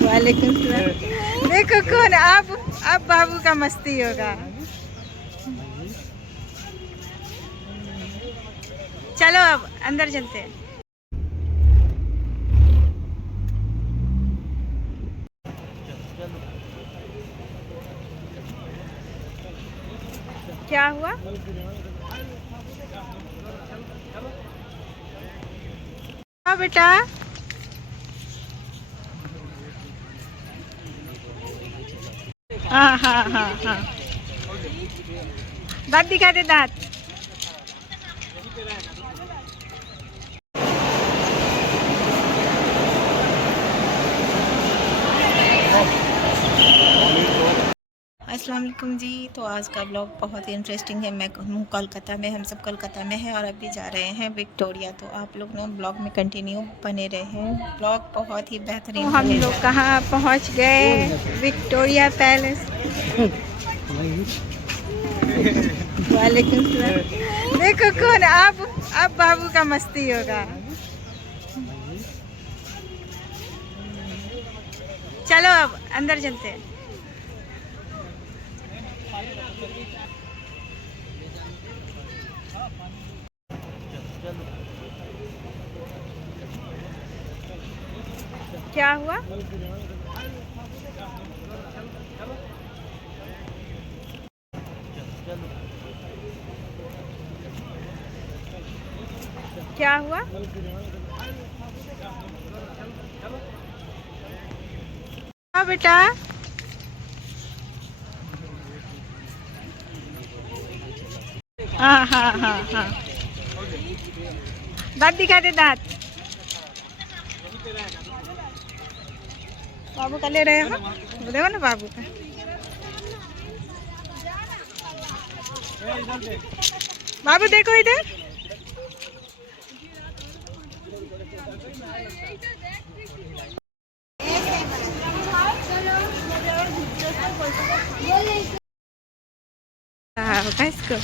वालेकुम सलाम। देखो कौन अब बाबू का मस्ती होगा। चलो अब अंदर चलते हैं। क्या हुआ? हाँ बेटा, हाँ हाँ हाँ हाँ, दांत दिखा दे, दांत। अस्सलाम वालेकुम जी। तो आज का ब्लॉग बहुत ही इंटरेस्टिंग है। मैं हूँ कोलकाता में, हम सब कोलकाता में हैं और अभी जा रहे हैं विक्टोरिया। तो आप लोग ना ब्लॉग में कंटिन्यू बने रहे हैं, ब्लॉग बहुत ही बेहतरीन। तो हम लोग कहाँ पहुँच गए? Victoria palace. वालेकुम सलाम। देखो कौन अब बाबू का मस्ती होगा। चलो अब अंदर चलते हैं। क्या हुआ? क्या हुआ? हाँ बेटा, हाँ हाँ हाँ हाँ, दांत दिखा दे, दांत। बाबू का ले रहे हो? देखो ना बाबू का। बाबू देखो इधर। हाँ, इसको